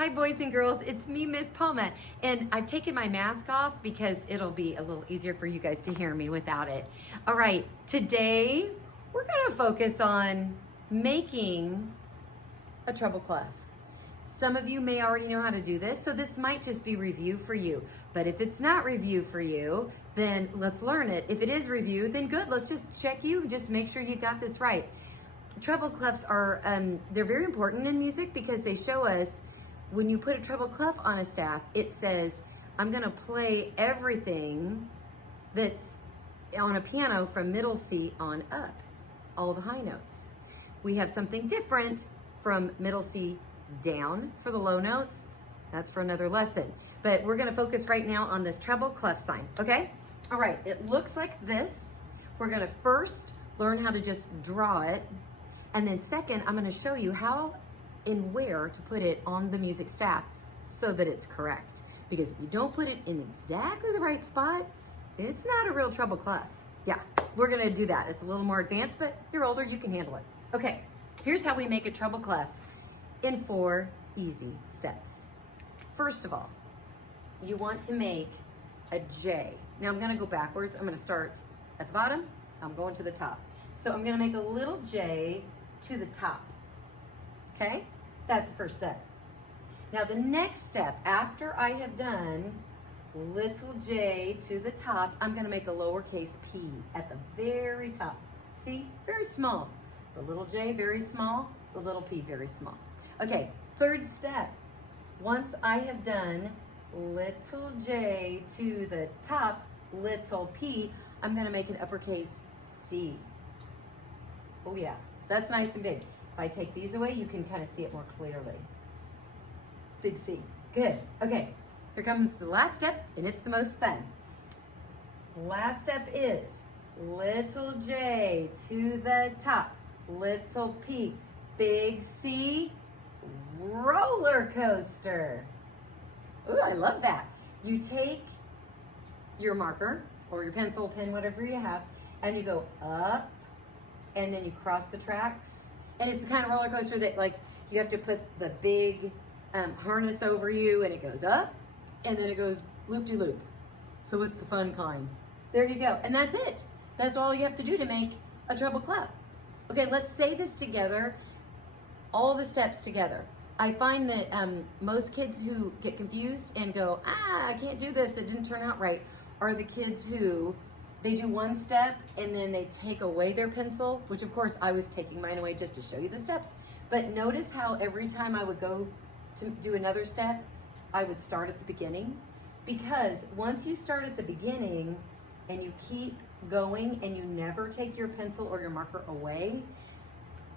Hi boys and girls, it's me, Miss Palma, and I've taken my mask off because it'll be a little easier for you guys to hear me without it. All right, today we're gonna focus on making a treble clef. Some of you may already know how to do this, so this might just be review for you. But if it's not review for you, then let's learn it. If it is review, then good, let's just check you, just make sure you got this right. Treble clefs are, they're very important in music because they show us when you put a treble clef on a staff, it says, I'm gonna play everything that's on a piano from middle C on up, all the high notes. We have something different from middle C down for the low notes. That's for another lesson. But we're gonna focus right now on this treble clef sign, okay? All right, it looks like this. We're gonna first learn how to just draw it. And then second, I'm gonna show you how and where to put it on the music staff so that it's correct. Because if you don't put it in exactly the right spot, it's not a real treble clef. Yeah, we're gonna do that. It's a little more advanced, but you're older, you can handle it. Okay, here's how we make a treble clef in 4 easy steps. First of all, you want to make a J. Now I'm gonna go backwards. I'm gonna start at the bottom, I'm going to the top. So I'm gonna make a little J to the top. Okay, that's the first step. Now the next step, after I have done little j to the top, I'm gonna make a lowercase p at the very top. See, very small. The little j, very small. The little p, very small. Okay, third step. Once I have done little j to the top, little p, I'm gonna make an uppercase C. Oh yeah, that's nice and big. If I take these away, you can kind of see it more clearly. Big C, good. Okay, here comes the last step, and it's the most fun. Last step is little j to the top, little p, big C, roller coaster. Ooh, I love that. You take your marker or your pencil, pen, whatever you have, and you go up, and then you cross the tracks. And it's the kind of roller coaster that, like, you have to put the big harness over you, and it goes up, and then it goes loop-de-loop. So it's the fun kind. There you go, and that's it. That's all you have to do to make a treble clef. Okay, let's say this together, all the steps together. I find that most kids who get confused and go, I can't do this, it didn't turn out right, are the kids who they do one step and then they take away their pencil, which of course I was taking mine away just to show you the steps. But notice how every time I would go to do another step, I would start at the beginning. Because once you start at the beginning and you keep going and you never take your pencil or your marker away,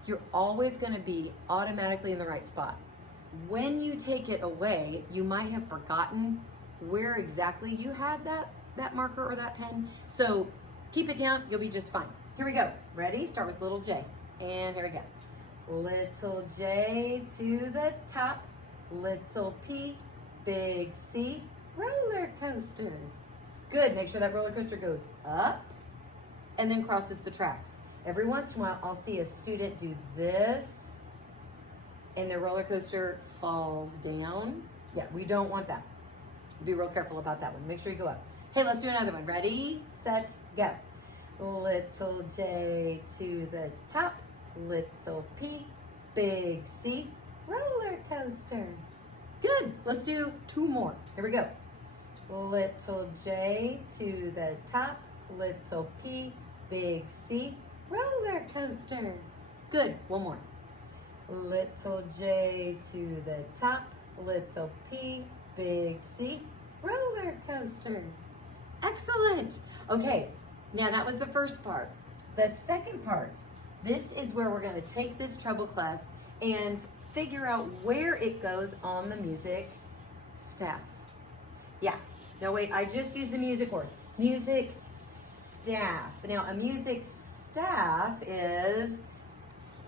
you're always gonna be automatically in the right spot. When you take it away, you might have forgotten where exactly you had that marker or that pen. So keep it down, you'll be just fine. Here we go. Ready? Start with little j. And here we go. Little j to the top, little p, big C, roller coaster. Good, make sure that roller coaster goes up and then crosses the tracks. Every once in a while, I'll see a student do this and their roller coaster falls down. Yeah, we don't want that. Be real careful about that one. Make sure you go up. Hey, let's do another one. Ready, set, go. Little j to the top, little p, big C, roller coaster. Good, let's do 2 more. Here we go. Little j to the top, little p, big C, roller coaster. Good, 1 more. Little j to the top, little p, big C, roller coaster. Excellent. Okay, now that was the first part. The second part, this is where we're going to take this treble clef and figure out where it goes on the music staff. Yeah, no wait, I just used the music word. Music staff. Now a music staff is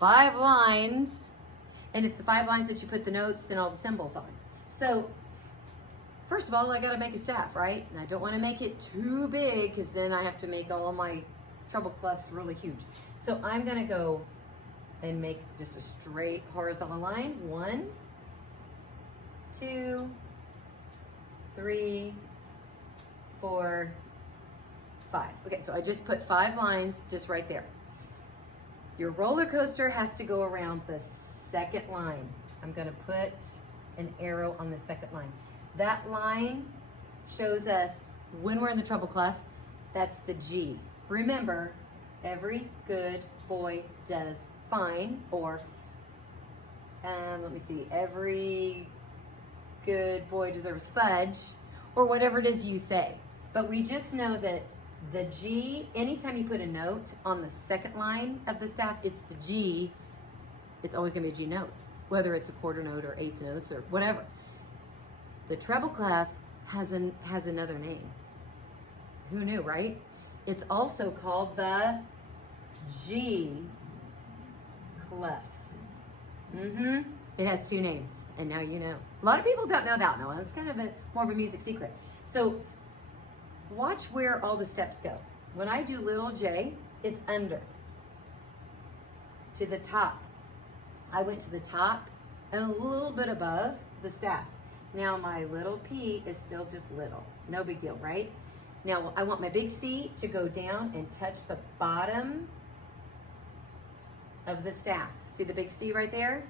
5 lines, and it's the 5 lines that you put the notes and all the symbols on. So first of all, I gotta make a staff, right? And I don't wanna make it too big because then I have to make all my treble clefs really huge. So I'm gonna go and make just a straight horizontal line. 1, 2, 3, 4, 5. Okay, so I just put 5 lines just right there. Your roller coaster has to go around the second line. I'm going to put an arrow on the second line. That line shows us when we're in the treble clef, that's the G. Remember, every good boy does fine, or let me see, every good boy deserves fudge, or whatever it is you say. But we just know that the G, anytime you put a note on the second line of the staff, it's the G. It's always going to be a G note, whether it's a quarter note or eighth notes or whatever. The treble clef has another name. Who knew, right? It's also called the G clef. It has 2 names, and now you know. A lot of people don't know that one. It's kind of more of a music secret. So watch where all the steps go. When I do little J, it's under, to the top. I went to the top and a little bit above the staff. Now my little P is still just little. No big deal, right? Now I want my big C to go down and touch the bottom of the staff. See the big C right there?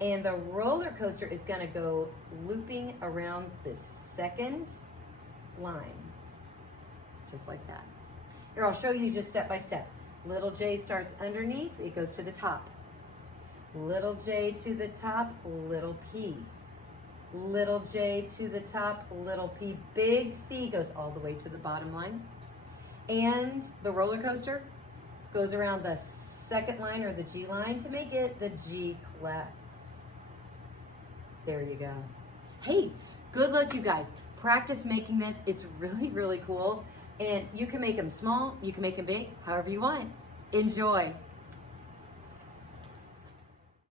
And the roller coaster is going to go looping around the second line. Just like that. Here, I'll show you just step by step. Little J starts underneath, it goes to the top. Little J to the top, little P. Little J to the top, little P. Big C goes all the way to the bottom line. And the roller coaster goes around the second line, or the G line, to make it the G clef. There you go. Hey, good luck, you guys. Practice making this. It's really, really cool. And you can make them small, you can make them big, however you want. Enjoy.